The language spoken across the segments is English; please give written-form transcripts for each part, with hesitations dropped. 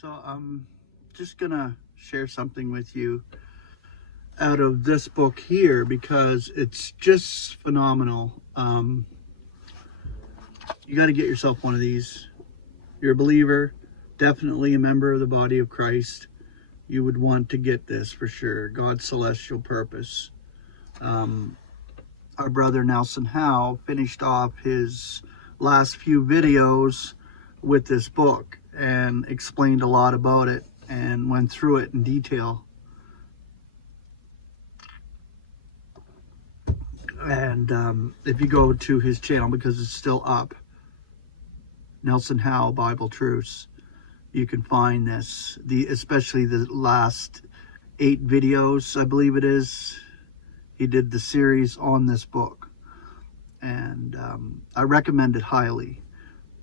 So I'm just gonna share something with you out of this book here because it's just phenomenal. You got to get yourself one of these. You're a believer, definitely a member of the body of Christ. You would want to get this for sure. God's Celestial Purpose. Our brother Nelson Howe finished off his last few videos with this book and explained a lot about it and went through it in detail. And if you go to his channel, because it's still up, Nelson Howe Bibletruths, you can find this, especially the last 8 videos, I believe it is. He did the series on this book, and I recommend it highly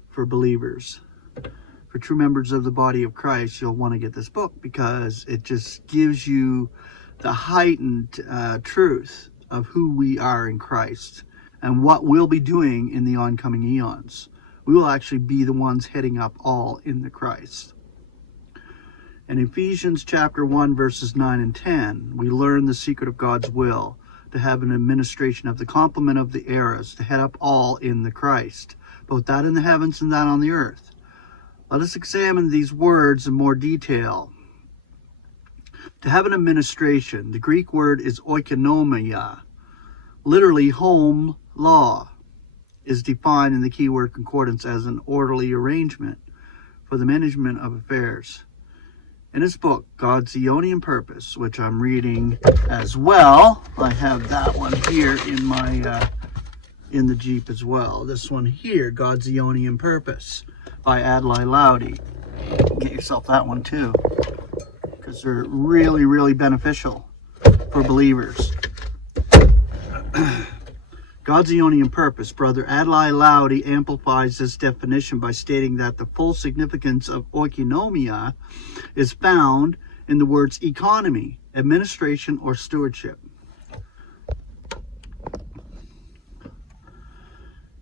for believers. For true members of the body of Christ, you'll want to get this book because it just gives you the heightened truth of who we are in Christ and what we'll be doing in the oncoming eons. We will actually be the ones heading up all in the Christ. In Ephesians chapter 1, verses 9 and 10, we learn the secret of God's will, to have an administration of the complement of the eras, to head up all in the Christ, both that in the heavens and that on the earth. Let us examine these words in more detail. To have an administration, the Greek word is oikonomia, literally home law, is defined in the keyword concordance as an orderly arrangement for the management of affairs. In his book, God's Aeonian Purpose, which I'm reading as well, I have that one here in my in the Jeep as well. This one here, God's Aeonian Purpose, by Adlai Lowdy. Get yourself that one too, because they're really, really beneficial for believers. God's Aeonian Purpose. Brother Adlai Lowdy amplifies this definition by stating that the full significance of oikonomia is found in the words economy, administration, or stewardship,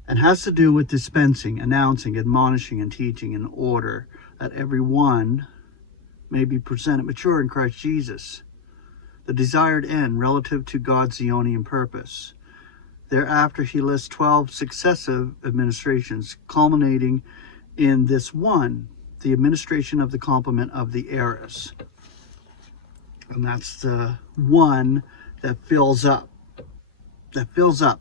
and has to do with dispensing, announcing, admonishing, and teaching in order that everyone may be presented mature in Christ Jesus, the desired end relative to God's Aeonian purpose. Thereafter, he lists 12 successive administrations, culminating in this one, the administration of the complement of the eras. And that's the one that fills up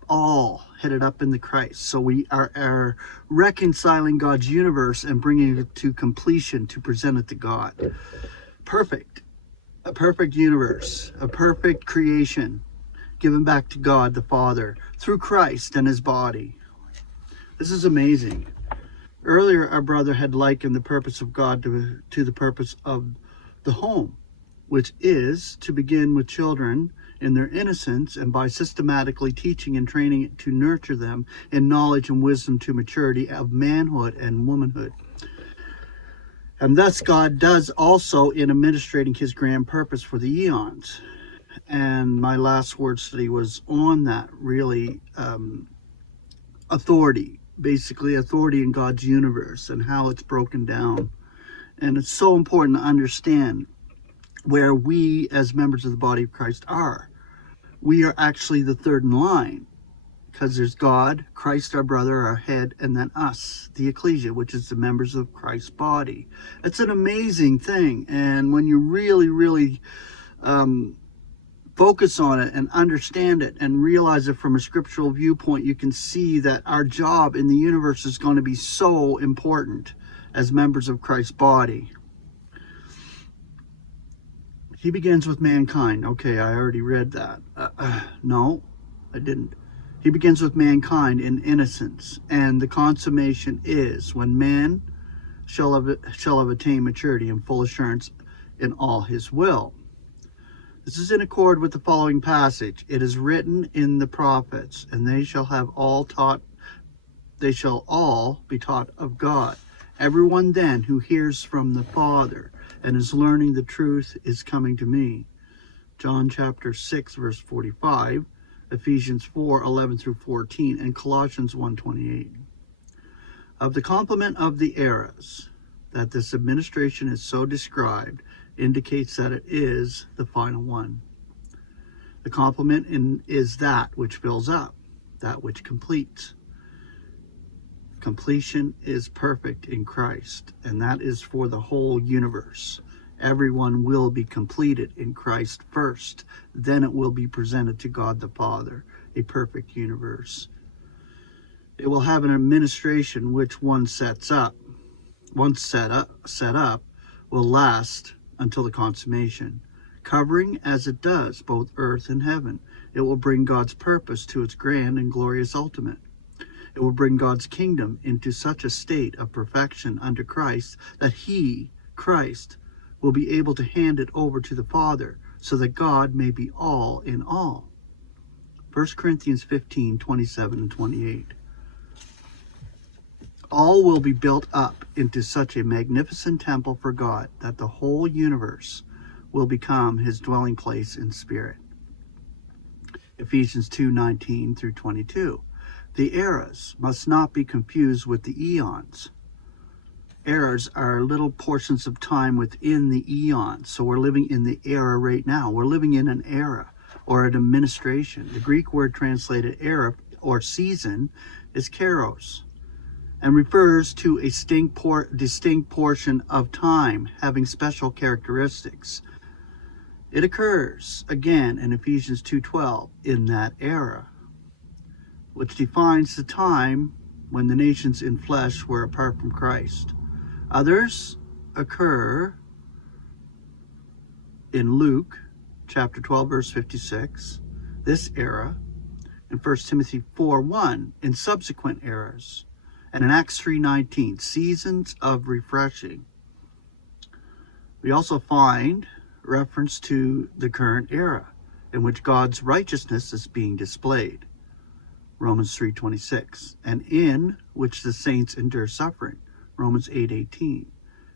all headed up in the Christ. So we are reconciling God's universe and bringing it to completion to present it to God. Perfect. A perfect universe, a perfect creation, given back to God the Father through Christ and his body. This is amazing. Earlier, our brother had likened the purpose of God to the purpose of the home, which is to begin with children in their innocence and by systematically teaching and training to nurture them in knowledge and wisdom to maturity of manhood and womanhood. And thus God does also in administrating his grand purpose for the eons. And my last word study was on that, really, authority, basically authority in God's universe and how it's broken down. And it's so important to understand where we as members of the body of Christ are. We are actually the third in line, because there's God, Christ our brother, our head, and then us, the ecclesia, which is the members of Christ's body. It's an amazing thing. And when you really, really focus on it and understand it and realize it from a scriptural viewpoint, you can see that our job in the universe is going to be so important as members of Christ's body. He begins with mankind. Okay, I already read that. No, I didn't. He begins with mankind in innocence, and the consummation is when man shall have attained maturity and full assurance in all his will. This is in accord with the following passage. It is written in the prophets, and they shall all be taught of God. Everyone then who hears from the Father and is learning the truth is coming to me. John chapter 6, verse 45, Ephesians 4, 11 through 14, and Colossians 1:28. Of the complement of the eras, that this administration is so described indicates that it is the final one. The complement is that which fills up, that which completes. Completion is perfect in Christ, and that is for the whole universe. Everyone will be completed in Christ first, then it will be presented to God the Father, a perfect universe. It will have an administration which once set up, will last until the consummation, covering as it does both earth and heaven. It will bring God's purpose to its grand and glorious ultimate. It will bring God's kingdom into such a state of perfection under Christ that he, Christ, will be able to hand it over to the Father so that God may be all in all. 1 Corinthians 15, 27 and 28. All will be built up into such a magnificent temple for God that the whole universe will become his dwelling place in spirit. Ephesians 2:19 through 22. The eras must not be confused with the eons. Eras are little portions of time within the eons. So we're living in the era right now. We're living in an era or an administration. The Greek word translated era or season is kairos and refers to a distinct portion of time having special characteristics. It occurs again in Ephesians 2:12 in that era, which defines the time when the nations in flesh were apart from Christ. Others occur in Luke chapter 12 verse 56, this era, in 1 Timothy 4:1 in subsequent eras, and in Acts 3:19, seasons of refreshing. We also find reference to the current era in which God's righteousness is being displayed, Romans 3:26, and in which the saints endure suffering, Romans 8:18,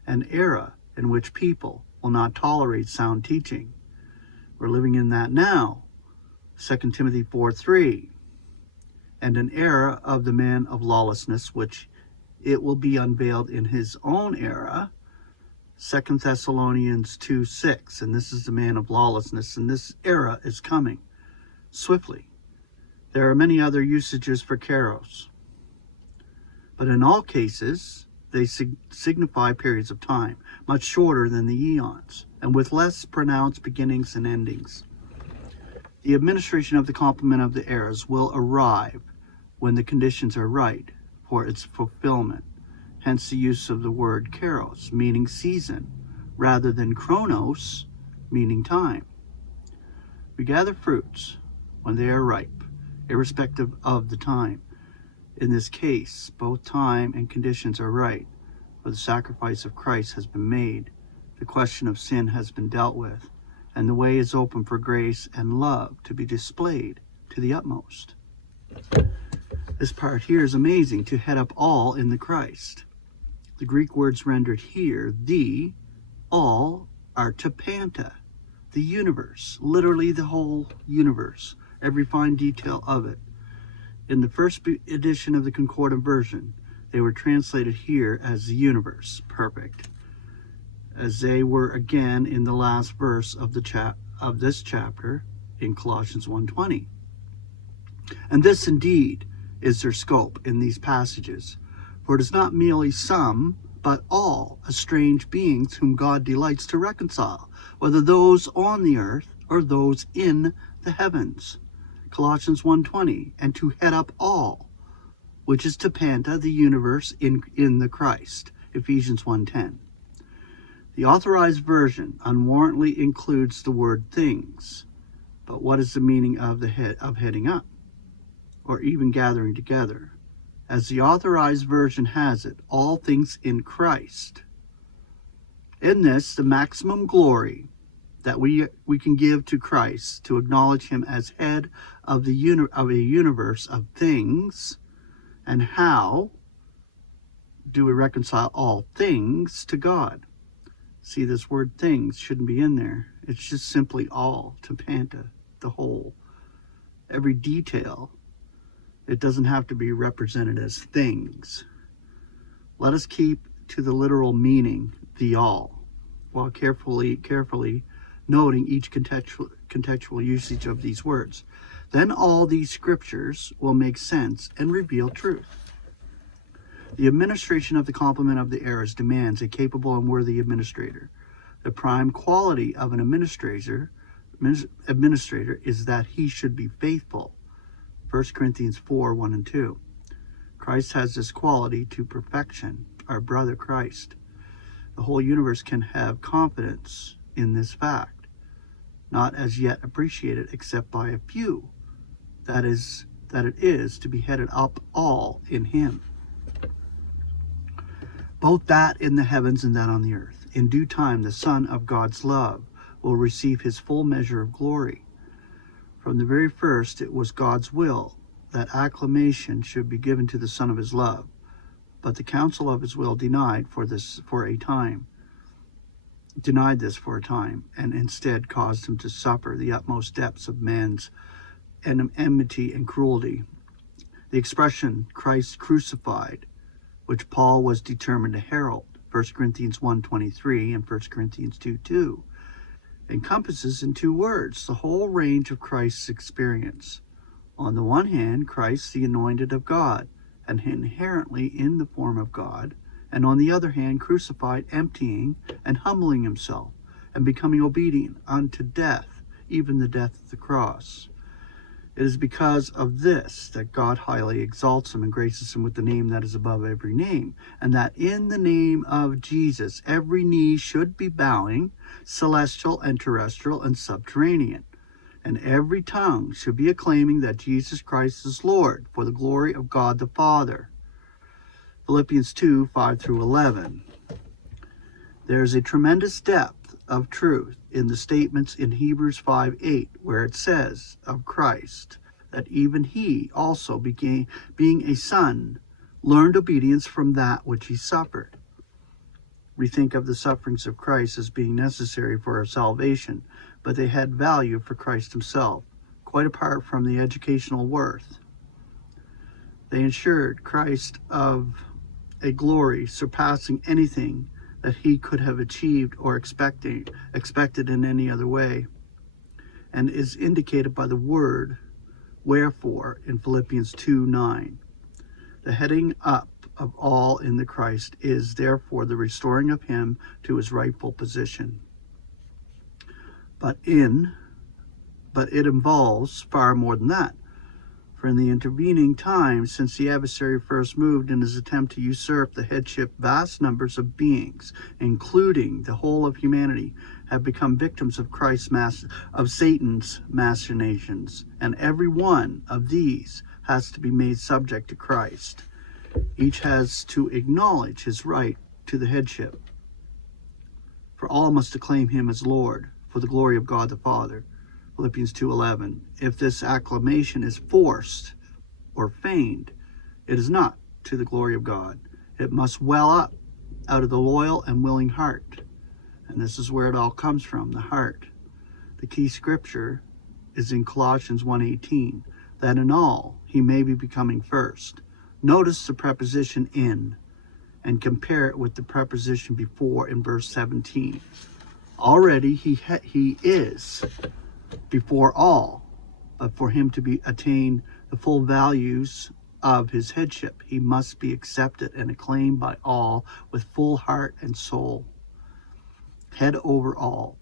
an era in which people will not tolerate sound teaching. We're living in that now, 2 Timothy 4:3, and an era of the man of lawlessness, which it will be unveiled in his own era, 2 Thessalonians 2:6, and this is the man of lawlessness, and this era is coming swiftly. There are many other usages for kairos, but in all cases, they signify periods of time, much shorter than the eons, and with less pronounced beginnings and endings. The administration of the complement of the eras will arrive when the conditions are right for its fulfillment, hence the use of the word kairos, meaning season, rather than chronos, meaning time. We gather fruits when they are ripe, irrespective of the time. In this case, both time and conditions are right, for the sacrifice of Christ has been made, the question of sin has been dealt with, and the way is open for grace and love to be displayed to the utmost. This part here is amazing, to head up all in the Christ. The Greek words rendered here, the, all, are to panta, the universe, literally the whole universe, every fine detail of it. In the first edition of the Concordant version, they were translated here as the universe, perfect, as they were again in the last verse of this chapter in Colossians 1:20. And this indeed is their scope in these passages, for it is not merely some, but all estranged beings whom God delights to reconcile, whether those on the earth or those in the heavens. Colossians 1:20, and to head up all, which is to panta, the universe in the Christ, Ephesians 1:10. The Authorized Version unwarrantedly includes the word things, but what is the meaning of heading up, or even gathering together? As the Authorized Version has it, all things in Christ. In this, the maximum glory that we can give to Christ, to acknowledge him as head of a universe of things. And how do we reconcile all things to God? See, this word things shouldn't be in there. It's just simply all, to panta, the whole, every detail. It doesn't have to be represented as things. Let us keep to the literal meaning, the all, while carefully noting each contextual usage of these words. Then all these scriptures will make sense and reveal truth. The administration of the complement of the heirs demands a capable and worthy administrator. The prime quality of an administrator is that he should be faithful. 1 Corinthians 4, 1 and 2. Christ has this quality to perfection, our brother Christ. The whole universe can have confidence in this fact, not as yet appreciated except by a few, that it is to be headed up all in him. Both that in the heavens and that on the earth. In due time, the Son of God's love will receive his full measure of glory. From the very first, it was God's will that acclamation should be given to the Son of his love, but the counsel of his will denied this for a time, and instead caused him to suffer the utmost depths of man's enmity and cruelty. The expression Christ crucified, which Paul was determined to herald, 1 Corinthians 1:23 and 1 Corinthians 2:2, encompasses in two words the whole range of Christ's experience. On the one hand, Christ, the anointed of God, and inherently in the form of God, and on the other hand, crucified, emptying and humbling himself, and becoming obedient unto death, even the death of the cross. It is because of this that God highly exalts him and graces him with the name that is above every name, and that in the name of Jesus every knee should be bowing, celestial and terrestrial and subterranean, and every tongue should be acclaiming that Jesus Christ is Lord, for the glory of God the Father. Philippians 2, 5 through 11. There is a tremendous depth of truth in the statements in Hebrews 5:8, where it says of Christ that even he also being a son, learned obedience from that which he suffered. We think of the sufferings of Christ as being necessary for our salvation, but they had value for Christ himself, quite apart from the educational worth. They ensured Christ of a glory surpassing anything that he could have achieved or expected in any other way, and is indicated by the word wherefore in Philippians 2:9. The heading up of all in the Christ is therefore the restoring of him to his rightful position. But it involves far more than that. For in the intervening time, since the adversary first moved in his attempt to usurp the headship, vast numbers of beings, including the whole of humanity, have become victims of Satan's machinations, and every one of these has to be made subject to Christ. Each has to acknowledge his right to the headship, for all must acclaim him as Lord, for the glory of God the Father. Philippians 2:11. If this acclamation is forced or feigned, it is not to the glory of God. It must well up out of the loyal and willing heart. And this is where it all comes from, the heart. The key scripture is in Colossians 1:18, that in all he may be becoming first. Notice the preposition in, and compare it with the preposition before in verse 17. Already he is before all, but for him to attain the full values of his headship, he must be accepted and acclaimed by all with full heart and soul. Head over all.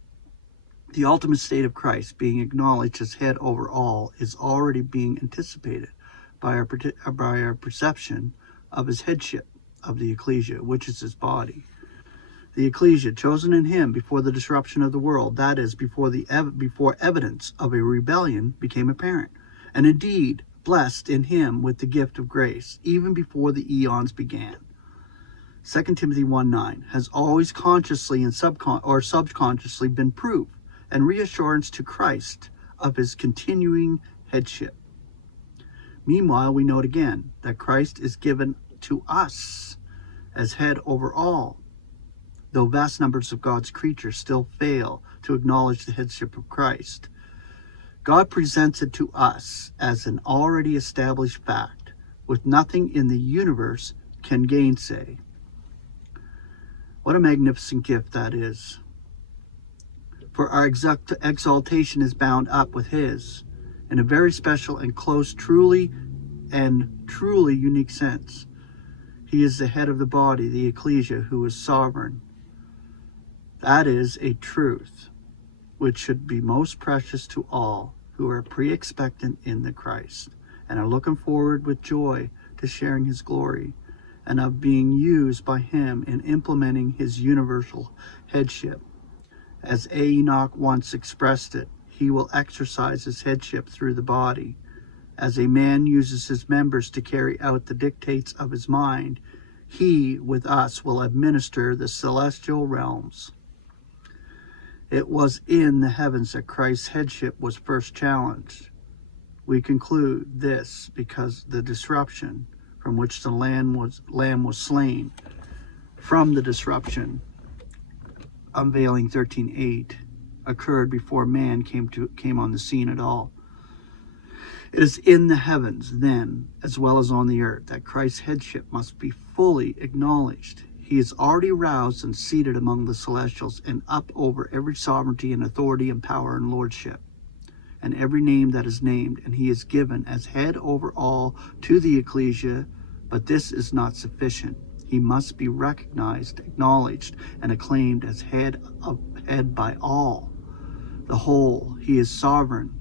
The ultimate state of Christ, being acknowledged as head over all, is already being anticipated by our perception of his headship of the ecclesia, which is his body. The ecclesia, chosen in him before the disruption of the world, that is, before evidence of a rebellion became apparent, and indeed blessed in him with the gift of grace, even before the eons began. 2 Timothy 1:9 has always consciously and subconsciously been proof and reassurance to Christ of his continuing headship. Meanwhile, we note again that Christ is given to us as head over all, though vast numbers of God's creatures still fail to acknowledge the headship of Christ. God presents it to us as an already established fact, with nothing in the universe can gainsay. What a magnificent gift that is. For our exaltation is bound up with his in a very special and close, truly unique sense. He is the head of the body, the ecclesia, who is sovereign. That is a truth which should be most precious to all who are pre-expectant in the Christ and are looking forward with joy to sharing his glory and of being used by him in implementing his universal headship. As A. Enoch once expressed it, he will exercise his headship through the body. As a man uses his members to carry out the dictates of his mind, he, with us, will administer the celestial realms. It was in the heavens that Christ's headship was first challenged. We conclude this because the disruption from which the lamb was slain, from the disruption, unveiling 13:8, occurred before man came on the scene at all. It is in the heavens, then, as well as on the earth, that Christ's headship must be fully acknowledged. He is already roused and seated among the celestials and up over every sovereignty and authority and power and lordship, and every name that is named, and he is given as head over all to the ecclesia, but this is not sufficient. He must be recognized, acknowledged, and acclaimed as head by all, the whole. He is sovereign,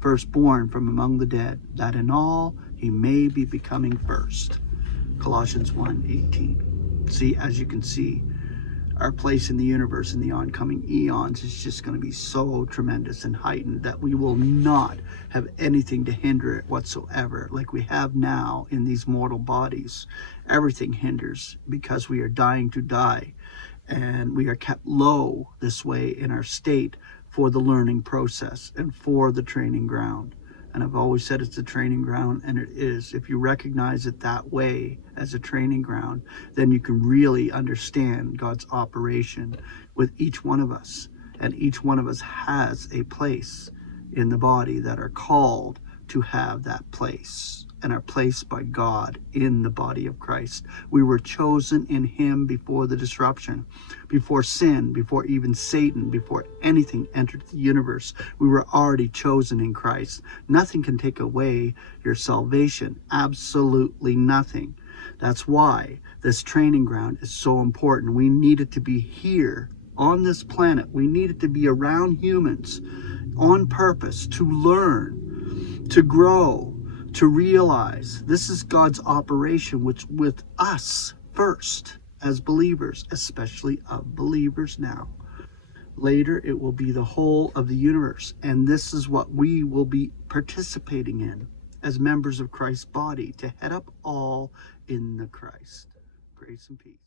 firstborn from among the dead, that in all he may be becoming first. Colossians 1:18. See, as you can see, our place in the universe in the oncoming eons is just going to be so tremendous and heightened that we will not have anything to hinder it whatsoever, like we have now in these mortal bodies. Everything hinders because we are dying to die, and we are kept low this way in our state for the learning process and for the training ground. And I've always said it's a training ground, and it is. If you recognize it that way as a training ground, then you can really understand God's operation with each one of us. And each one of us has a place in the body that are called to have that place and are placed by God in the body of Christ. We were chosen in him before the disruption, before sin, before even Satan, before anything entered the universe. We were already chosen in Christ. Nothing can take away your salvation. Absolutely nothing. That's why this training ground is so important. We need it to be here on this planet. We need it to be around humans on purpose to learn, to grow, to realize this is God's operation, which with us first as believers, especially of believers now. Later, it will be the whole of the universe, and this is what we will be participating in as members of Christ's body, to head up all in the Christ. Grace and peace.